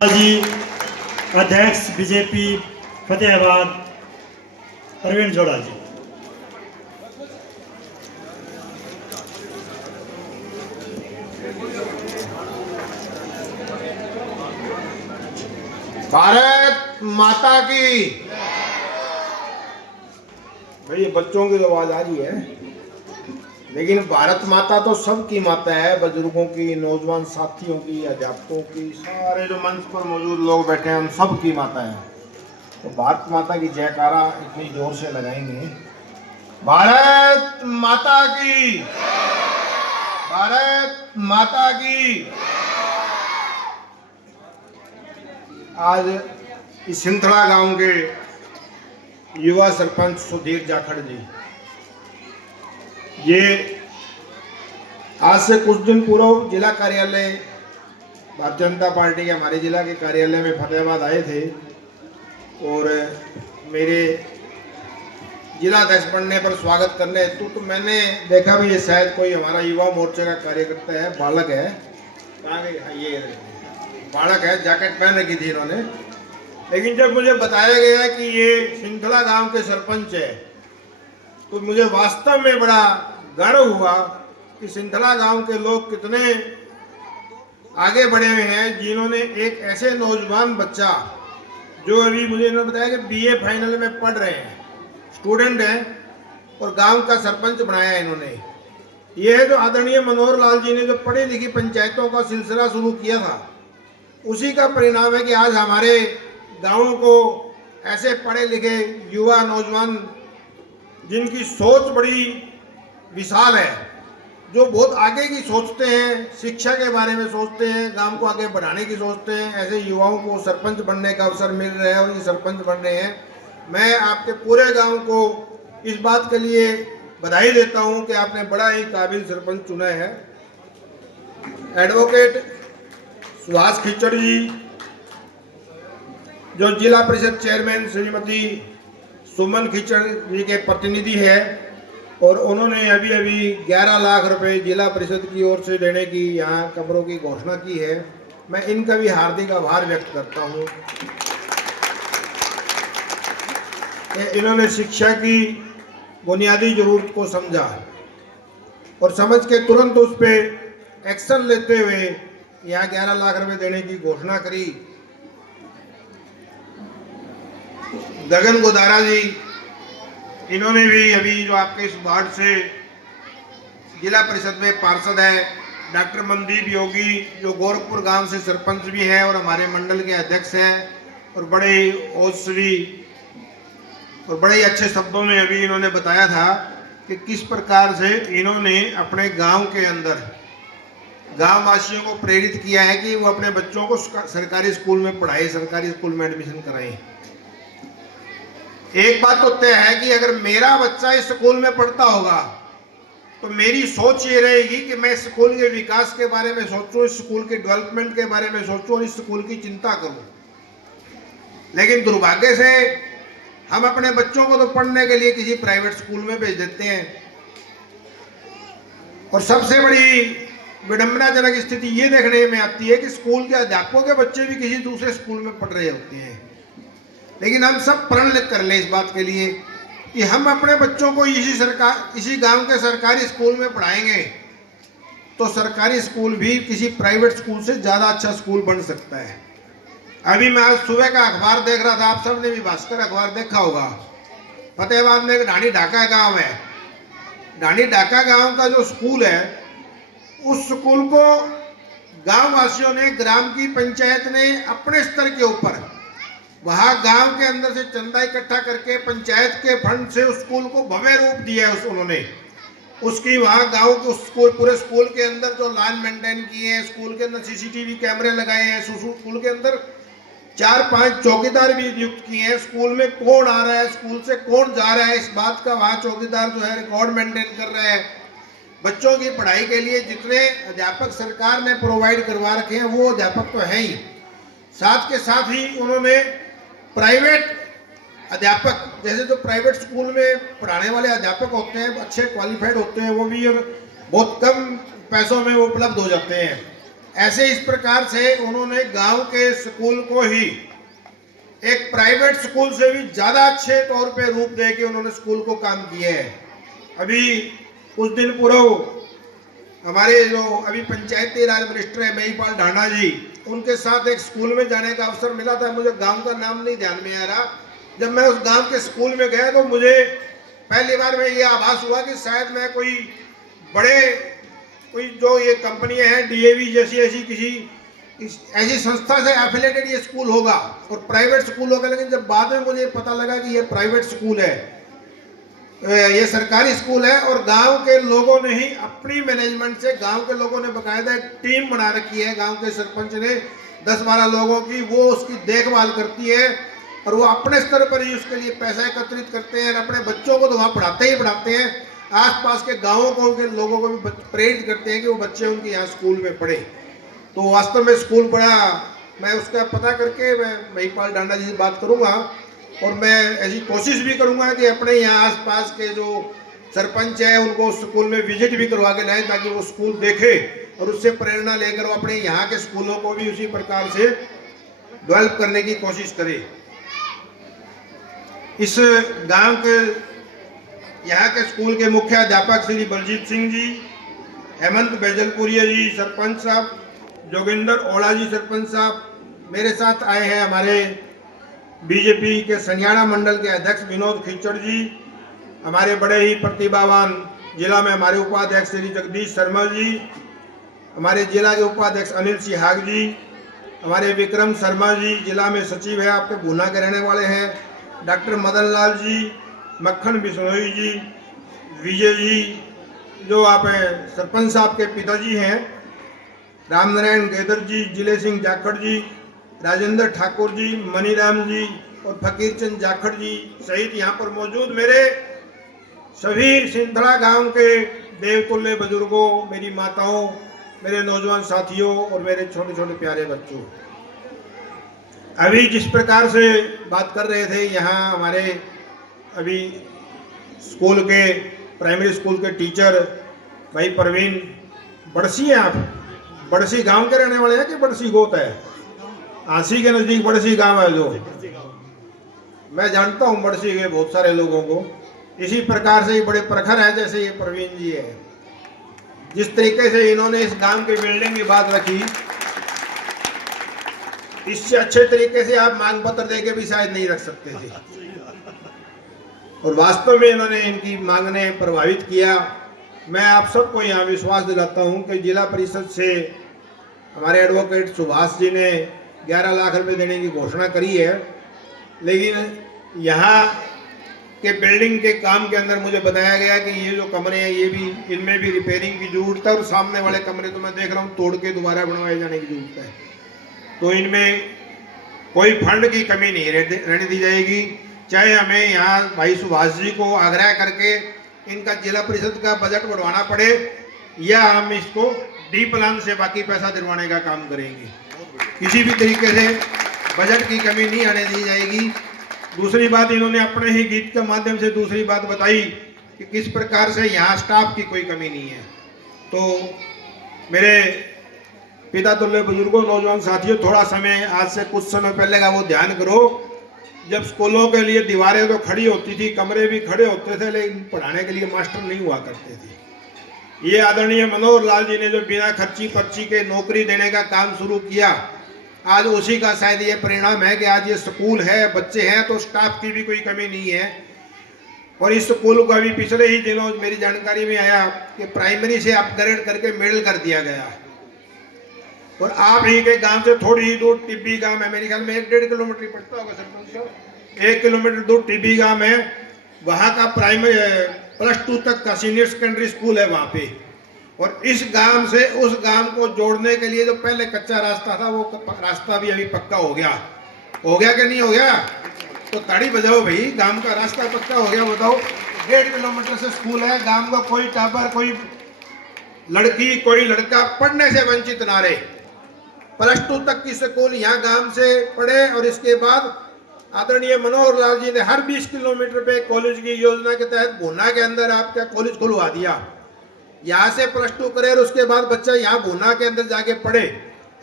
जी अध्यक्ष बीजेपी फतेहाबाद प्रवीण जोड़ा जी। भारत माता की। भाई ये बच्चों की तो आवाज आ रही है, लेकिन भारत माता तो सबकी माता है, बुजुर्गों की, नौजवान साथियों की, अध्यापकों की, सारे जो मंच पर मौजूद लोग बैठे हैं उन सबकी माता है। तो भारत माता की जयकारा इतनी जोर से लगाएंगे, भारत माता की, भारत माता की। आज इस सिंथड़ा गांव के युवा सरपंच सुधीर जाखड़ जी, ये आज से कुछ दिन पूर्व जिला कार्यालय भारतीय जनता पार्टी के हमारे जिला के कार्यालय में फतेहाबाद आए थे और मेरे जिला अध्यक्ष बनने पर स्वागत करने हेतु तो मैंने देखा भी ये शायद कोई हमारा युवा मोर्चे का कार्यकर्ता है, बालक है, कहाँ गए ये बालक है, जैकेट पहन रखी थी इन्होंने। लेकिन जब मुझे बताया गया कि ये सिंथड़ा गांव के सरपंच है तो मुझे वास्तव में बड़ा गर्व हुआ कि सिंथड़ा गांव के लोग कितने आगे बढ़े हुए हैं, जिन्होंने एक ऐसे नौजवान बच्चा जो अभी मुझे इन्होंने बताया कि बीए फाइनल में पढ़ रहे हैं, स्टूडेंट हैं, और गांव का सरपंच बनाया इन्होंने। ये है जो आदरणीय मनोहर लाल जी ने जो पढ़ी लिखी पंचायतों का सिलसिला शुरू किया था, उसी का परिणाम है कि आज हमारे गाँवों को ऐसे पढ़े लिखे युवा नौजवान जिनकी सोच बड़ी विशाल है, जो बहुत आगे की सोचते हैं, शिक्षा के बारे में सोचते हैं, गांव को आगे बढ़ाने की सोचते हैं, ऐसे युवाओं को सरपंच बनने का अवसर मिल रहा है और ये सरपंच बन रहे हैं। मैं आपके पूरे गांव को इस बात के लिए बधाई देता हूं कि आपने बड़ा ही काबिल सरपंच चुना है। एडवोकेट सुभाष खिचड़ जी जो जिला परिषद चेयरमैन श्रीमती सुमन खिचड़ जी के प्रतिनिधि है, और उन्होंने अभी अभी 11 लाख रुपए जिला परिषद की ओर से देने की यहाँ कब्रों की घोषणा की है। मैं इनका भी हार्दिक आभार व्यक्त करता हूँ। इन्होंने शिक्षा की बुनियादी जरूरत को समझा और समझ के तुरंत उस पर एक्शन लेते हुए यहाँ 11 लाख रुपए देने की घोषणा करी। गगन गोदारा जी, इन्होंने भी अभी जो आपके इस वार्ड से जिला परिषद में पार्षद है, डॉक्टर मनदीप योगी जो गोरखपुर गांव से सरपंच भी हैं और हमारे मंडल के अध्यक्ष हैं, और बड़े ओजस्वी और बड़े ही अच्छे शब्दों में अभी इन्होंने बताया था कि किस प्रकार से इन्होंने अपने गांव के अंदर गांव वासियों को प्रेरित किया है कि वो अपने बच्चों को सरकारी स्कूल में पढ़ाएं, सरकारी स्कूल में एडमिशन कराएं। एक बात तो तय है कि अगर मेरा बच्चा इस स्कूल में पढ़ता होगा तो मेरी सोच ये रहेगी कि मैं स्कूल के विकास के बारे में सोचूं, इस स्कूल के डेवलपमेंट के बारे में सोचूं और इस स्कूल की चिंता करूं। लेकिन दुर्भाग्य से हम अपने बच्चों को तो पढ़ने के लिए किसी प्राइवेट स्कूल में भेज देते हैं, और सबसे बड़ी विडंबनाजनक स्थिति ये देखने में आती है कि स्कूल के अध्यापकों के बच्चे भी किसी दूसरे स्कूल में पढ़ रहे होते हैं। लेकिन हम सब प्रण कर लें इस बात के लिए कि हम अपने बच्चों को इसी गांव के सरकारी स्कूल में पढ़ाएंगे तो सरकारी स्कूल भी किसी प्राइवेट स्कूल से ज़्यादा अच्छा स्कूल बन सकता है। अभी मैं आज सुबह का अखबार देख रहा था, आप सब ने भी भास्कर अखबार देखा होगा। फतेहाबाद में एक ढाणी ढाका गाँव है, ढाणी ढाका गाँव का जो स्कूल है, उस स्कूल को गाँव वासियों ने, ग्राम की पंचायत ने अपने स्तर के ऊपर वहाँ गांव के अंदर से चंदा इकट्ठा करके पंचायत के फंड से उस स्कूल को भव्य रूप दिया है उन्होंने। उसकी वहाँ गांव के स्कूल, पूरे स्कूल के अंदर जो लाइन मेंटेन किए हैं, स्कूल के अंदर सीसीटीवी कैमरे लगाए हैं, स्कूल के अंदर 4-5 चौकीदार भी नियुक्त किए हैं। स्कूल में कौन आ रहा है, स्कूल से कौन जा रहा है, इस बात का वहाँ चौकीदार जो है रिकॉर्ड मेंटेन कर रहा है। बच्चों की पढ़ाई के लिए जितने अध्यापक सरकार ने प्रोवाइड करवा रखे हैं वो अध्यापक तो है ही, साथ के साथ ही उन्होंने प्राइवेट अध्यापक, जैसे जो प्राइवेट स्कूल में पढ़ाने वाले अध्यापक होते हैं, अच्छे क्वालिफाइड होते हैं, वो भी और बहुत कम पैसों में वो उपलब्ध हो जाते हैं। ऐसे इस प्रकार से उन्होंने गांव के स्कूल को ही एक प्राइवेट स्कूल से भी ज़्यादा अच्छे तौर पे रूप दे के उन्होंने स्कूल को काम किया है। अभी कुछ दिन पूर्व हमारे जो अभी पंचायती राज मिनिस्टर है महिपाल ढांडा जी, उनके साथ एक स्कूल में जाने का अवसर मिला था। मुझे गांव का नाम नहीं ध्यान में आ रहा। जब मैं उस गांव के स्कूल में गया तो मुझे पहली बार में ये आभास हुआ कि शायद मैं कोई जो ये कंपनियां हैं डीएवी जैसी ऐसी संस्था से एफिलेटेड ये स्कूल होगा और प्राइवेट स्कूल होगा। लेकिन जब बाद में मुझे पता लगा कि ये प्राइवेट स्कूल है, ये सरकारी स्कूल है और गांव के लोगों ने ही अपनी मैनेजमेंट से, गांव के लोगों ने बकायदा एक टीम बना रखी है, गांव के सरपंच ने 10-12 लोगों की, वो उसकी देखभाल करती है और वो अपने स्तर पर ही उसके लिए पैसा एकत्रित करते हैं और अपने बच्चों को तो वहाँ पढ़ाते हैं, आसपास के गाँवों को, उनके लोगों को भी प्रेरित करते हैं कि वो बच्चे उनके यहाँ स्कूल में पढ़े। तो वास्तव में स्कूल बड़ा, मैं उसका पता करके मैं महिपाल ढांडा जी से बात करूँगा और मैं ऐसी कोशिश भी करूंगा कि अपने यहाँ आसपास के जो सरपंच है उनको स्कूल में विजिट भी करवा के लाएं, ताकि वो स्कूल देखे और उससे प्रेरणा लेकर वो अपने यहाँ के स्कूलों को भी उसी प्रकार से डेवलप करने की कोशिश करें। इस गांव के यहाँ के स्कूल के मुख्य अध्यापक श्री बलजीत सिंह जी, हेमंत बैजलपुरिया जी सरपंच साहब, जोगिंदर ओला जी सरपंच साहब, मेरे साथ आए हैं हमारे बीजेपी के सनियाड़ा मंडल के अध्यक्ष विनोद खिचड़ जी, हमारे बड़े ही प्रतिभावान जिला में हमारे उपाध्यक्ष श्री जगदीश शर्मा जी, हमारे जिला के उपाध्यक्ष अनिल सिहाग जी, हमारे विक्रम शर्मा जी जिला में सचिव है, आपके गुना के रहने वाले हैं, डॉक्टर मदन लाल जी, मक्खन बिश्नोई जी, विजय जी जो आप सरपंच साहब के पिताजी हैं, रामनारायण गेदर जी, जिले सिंह जाखड़ जी, राजेंद्र ठाकुर जी, मनीराम जी और फकीरचंद जाखड़ जी सहित यहाँ पर मौजूद मेरे सभी सिंधड़ा गांव के देवतुल्य बुजुर्गों, मेरी माताओं, मेरे नौजवान साथियों और मेरे छोटे छोटे प्यारे बच्चों, अभी जिस प्रकार से बात कर रहे थे, यहाँ हमारे अभी स्कूल के प्राइमरी स्कूल के टीचर भाई प्रवीण, बड़सी हैं आप, बड़सी गांव के रहने वाले हैं कि बड़सी गोत है? आसी के नजदीक बड़सी गांव है, जो मैं जानता हूं बड़सी के बहुत सारे लोगों को। इसी प्रकार से ये बड़े प्रखर है जैसे ये प्रवीण जी है। जिस तरीके से इन्होंने इस गांव के बिल्डिंग की बात रखी, इससे अच्छे तरीके से आप मांग पत्र देके भी शायद नहीं रख सकते थे और वास्तव में इन्होंने इनकी मांग ने प्रभावित किया। मैं आप सबको यहाँ विश्वास दिलाता हूँ कि जिला परिषद से हमारे एडवोकेट सुभाष जी ने 11 लाख रुपए देने की घोषणा करी है, लेकिन यहाँ के बिल्डिंग के काम के अंदर मुझे बताया गया कि ये जो कमरे हैं ये भी, इनमें भी रिपेयरिंग की जरूरत है और सामने वाले कमरे तो मैं देख रहा हूँ तोड़ के दोबारा बनवाए जाने की जरूरत है। तो इनमें कोई फंड की कमी नहीं रहने दी जाएगी, चाहे हमें यहाँ भाई सुभाष जी को आग्रह करके इनका जिला परिषद का बजट बढ़वाना पड़े या हम इसको डी प्लान से बाकी पैसा दिलवाने का काम करेंगे। किसी भी तरीके से बजट की कमी नहीं आने दी जाएगी। दूसरी बात, इन्होंने अपने ही गीत के माध्यम से दूसरी बात बताई कि किस प्रकार से यहाँ स्टाफ की कोई कमी नहीं है। तो मेरे पिता तुल्य बुजुर्गों, नौजवान साथियों, थोड़ा समय, आज से कुछ समय पहले का वो ध्यान करो, जब स्कूलों के लिए दीवारें तो खड़ी होती थी, कमरे भी खड़े होते थे, लेकिन पढ़ाने के लिए मास्टर नहीं हुआ करते थे। ये आदरणीय मनोहर लाल जी ने जो बिना खर्ची पर्ची के नौकरी देने का काम शुरू किया, आज उसी का शायद ये परिणाम है कि आज ये स्कूल है, बच्चे हैं, तो स्टाफ की भी कोई कमी नहीं है। और इस स्कूल को अभी पिछले ही दिनों मेरी जानकारी में आया कि प्राइमरी से अपग्रेड करके मिडिल कर दिया गया। और आप ही के गांव से थोड़ी ही दूर टिब्बी गांव है, मेरे ख्याल में 1-1.5 किलोमीटर पड़ता होगा सरपंच साहब, 1 किलोमीटर दूर टिब्बी गांव है, वहाँ का प्राइमरी +2 तक का सीनियर सेकेंडरी स्कूल है वहाँ पे। और इस गांव से उस गांव को जोड़ने के लिए जो पहले कच्चा रास्ता था, वो रास्ता भी अभी पक्का हो गया कि नहीं हो गया? तो ताड़ी बजाओ भाई, गांव का रास्ता पक्का हो गया। बताओ, 1.5 किलोमीटर से स्कूल है, गांव का कोई टाबर, कोई लड़की, कोई लड़का पढ़ने से वंचित ना रहे। +2 तक की स्कूल यहाँ गांव से पढ़े और इसके बाद आदरणीय मनोहर लाल जी ने हर 20 किलोमीटर पे कॉलेज की योजना के तहत भूना के अंदर आपका कॉलेज खुलवा दिया। यहाँ से +2 करे और उसके बाद बच्चा यहाँ भूना के अंदर जाके पढ़े।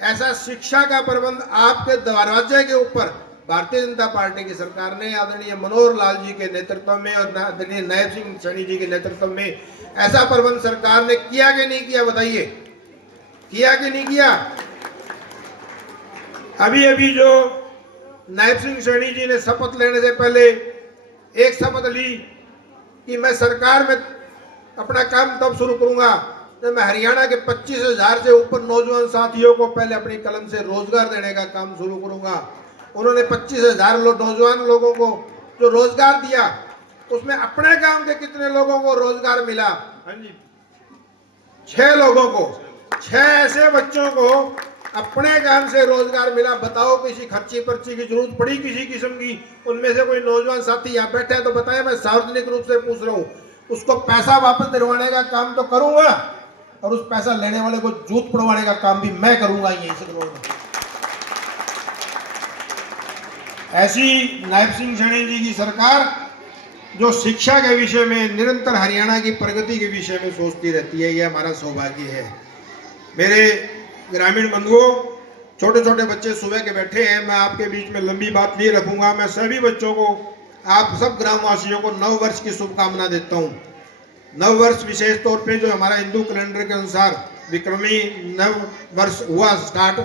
ऐसा शिक्षा का प्रबंध आपके दरवाजे के ऊपर भारतीय जनता पार्टी की सरकार ने आदरणीय मनोहर लाल जी के नेतृत्व में और आदरणीय नायब सिंह सैनी जी के नेतृत्व में ऐसा प्रबंध सरकार ने किया कि नहीं किया, बताइए, किया कि नहीं किया? अभी अभी जो नायब सिंह सैनी जी ने शपथ लेने से पहले एक शपथ ली कि मैं सरकार में अपना काम तब शुरू करूंगा जब मैं हरियाणा के 25,000 से ऊपर नौजवान साथियों को पहले अपनी कलम से रोजगार देने का काम शुरू करूंगा। उन्होंने 25,000 नौजवान लोगों को जो रोजगार दिया, उसमें अपने गांव के कितने लोगों को रोजगार मिला? हाँ जी, 6 लोगों को, 6 ऐसे बच्चों को अपने काम से रोजगार मिला। बताओ, किसी खर्ची पर्ची की जरूरत पड़ी किसी किस्म की? उनमें से कोई नौजवान साथी यहाँ बैठे हैं तो बताएं, मैं सार्वजनिक रूप से पूछ रहा हूँ। उसको पैसा वापस दिलवाने का काम तो करूंगा और उस पैसा लेने वाले को जूत पड़वाने का काम भी मैं करूंगा, यहीं से करूंगा। ऐसी नायब सिंह सैनी जी की सरकार जो शिक्षा के विषय में निरंतर हरियाणा की प्रगति के विषय में सोचती रहती है, यह हमारा सौभाग्य है। मेरे ग्रामीण बंधुओं, छोटे छोटे बच्चे सुबह के बैठे हैं, मैं आपके बीच में लंबी बात नहीं रखूंगा। मैं सभी बच्चों को, आप सब ग्रामवासियों को नव वर्ष की शुभकामना देता हूं। नव वर्ष विशेष तौर पे जो हमारा हिंदू कैलेंडर के अनुसार विक्रमी नव वर्ष हुआ स्टार्ट,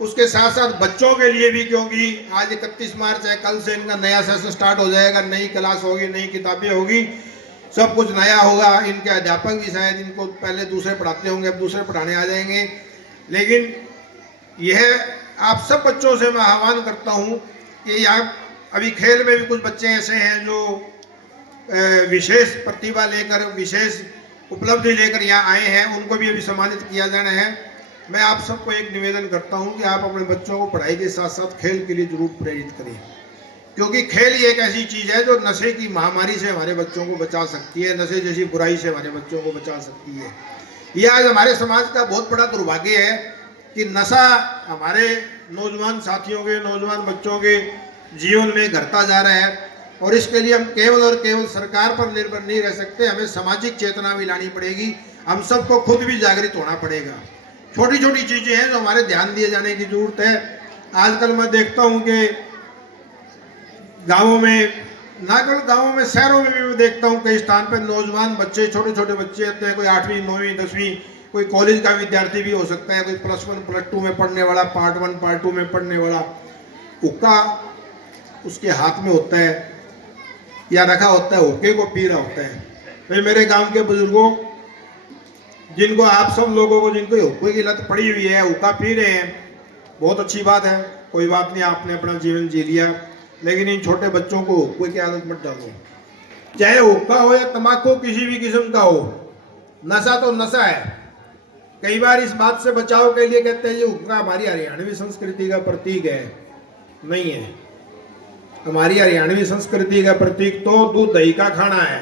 उसके साथ साथ बच्चों के लिए भी, क्योंकि आज 31 मार्च है, कल से इनका नया सेशन स्टार्ट हो जाएगा, नई क्लास होगी, नई किताबें होगी, सब कुछ नया होगा। इनके अध्यापक भी शायद इनको पहले दूसरे पढ़ाते होंगे, अब दूसरे पढ़ाने आ जाएंगे। लेकिन यह आप सब बच्चों से मैं आह्वान करता हूँ कि यहाँ अभी खेल में भी कुछ बच्चे ऐसे हैं जो विशेष प्रतिभा लेकर, विशेष उपलब्धि लेकर यहाँ आए हैं, उनको भी अभी सम्मानित किया जाना है। मैं आप सबको एक निवेदन करता हूँ कि आप अपने बच्चों को पढ़ाई के साथ साथ खेल के लिए जरूर प्रेरित करें, क्योंकि खेल ही एक ऐसी चीज़ है जो नशे की महामारी से हमारे बच्चों को बचा सकती है, नशे जैसी बुराई से हमारे बच्चों को बचा सकती है। यह आज हमारे समाज का बहुत बड़ा दुर्भाग्य है कि नशा हमारे नौजवान साथियों के, नौजवान बच्चों के जीवन में घटता जा रहा है। और इसके लिए हम केवल और केवल सरकार पर निर्भर नहीं रह सकते, हमें सामाजिक चेतना भी लानी पड़ेगी, हम सबको खुद भी जागृत होना पड़ेगा। छोटी छोटी चीज़ें हैं जो हमारे ध्यान दिए जाने की जरूरत है। आजकल मैं देखता हूँ कि गाँवों में, ना केवल गाँवों में, शहरों में भी मैं देखता हूँ कई स्थान पर नौजवान बच्चे, छोटे छोटे बच्चे होते हैं, कोई 8वीं 9वीं 10वीं, कोई कॉलेज का विद्यार्थी भी हो सकता है, कोई +1 +2 में पढ़ने वाला, पार्ट 1 पार्ट 2 में पढ़ने वाला, हुक्का उसके हाथ में होता है या रखा होता है, हुक्के को पी रहा होता है। फिर मेरे गांव के बुजुर्गों, जिनको आप सब लोगों को, जिनको हुक्के की लत पड़ी हुई है, हुक्का पी रहे हैं, बहुत अच्छी बात है, कोई बात नहीं, आपने अपना जीवन जी लिया। लेकिन इन छोटे बच्चों को हुक्के की आदत मत डालो, चाहे हुक्का हो या तम्बाकू किसी भी किस्म का हो, नशा तो नशा है। कई बार इस बात से बचाव के लिए कहते हैं ये हुक्का हमारी हरियाणवी संस्कृति का प्रतीक है। नहीं है, हमारी हरियाणवी संस्कृति का प्रतीक तो दूध दही का खाना है।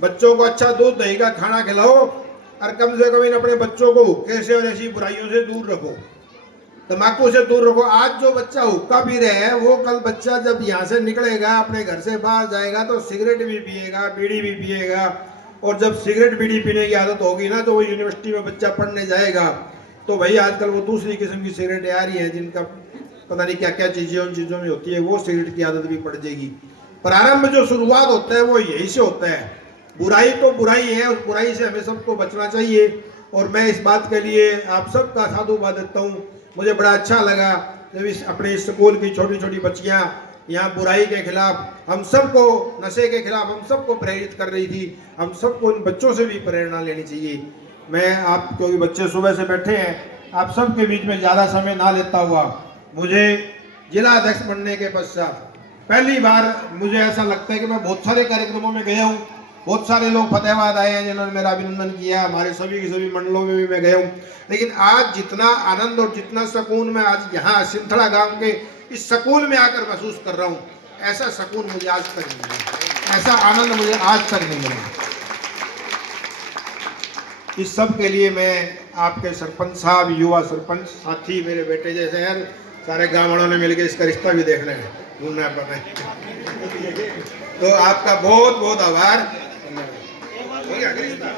बच्चों को अच्छा दूध दही का खाना खिलाओ और कम से कम इन अपने बच्चों को हुक्के से और ऐसी बुराइयों से दूर रखो, तम्बाकू से दूर रखो। आज जो बच्चा हुक्का पी रहे हैं, वो कल बच्चा जब यहाँ से निकलेगा, अपने घर से बाहर जाएगा तो सिगरेट भी पिएगा, बीड़ी भी पिएगा। और जब सिगरेट बीड़ी पीने की आदत होगी ना, तो वो यूनिवर्सिटी में बच्चा पढ़ने जाएगा तो भाई आजकल वो दूसरी किस्म की सिगरेटें आ रही हैं, जिनका पता नहीं क्या क्या चीज़ें उन चीज़ों में होती है, वो सिगरेट की आदत भी पड़ जाएगी। प्रारंभ जो शुरुआत होता है वो यही से होता है। बुराई तो बुराई है, उस बुराई से हमें सबको बचना चाहिए। और मैं इस बात के लिए आप सबका साधुवाद देता हूँ। मुझे बड़ा अच्छा लगा जब अपने स्कूल की छोटी छोटी बच्चियाँ यहाँ बुराई के खिलाफ, हम सबको, नशे के खिलाफ हम सबको प्रेरित कर रही थी। हम सबको इन बच्चों से भी प्रेरणा लेनी चाहिए। मैं आप, क्योंकि बच्चे सुबह से बैठे हैं, आप सबके बीच में ज़्यादा समय ना लेता हुआ, मुझे जिला अध्यक्ष बनने के पश्चात पहली बार मुझे ऐसा लगता है कि मैं बहुत सारे कार्यक्रमों में गया हूँ, बहुत सारे लोग फतेहाबाद आए हैं जिन्होंने मेरा अभिनंदन किया, हमारे सभी के सभी मंडलों में भी मैं गया हूँ। लेकिन आज जितना आनंद और जितना सुकून मैं आज यहाँ सिंथड़ा गांव के इस सकून में आकर महसूस कर रहा हूँ, ऐसा सुकून मुझे आज तक नहीं मिला, ऐसा आनंद मुझे आज तक नहीं मिला। इस सब के लिए मैं आपके सरपंच साहब, युवा सरपंच साथी, मेरे बेटे जैसे हैं, सारे गाँव वालों ने मिलकर इसका रिश्ता भी देखना है, ढूंढना पड़ना है। तो आपका बहुत बहुत आभार। हो गया रिश्ता।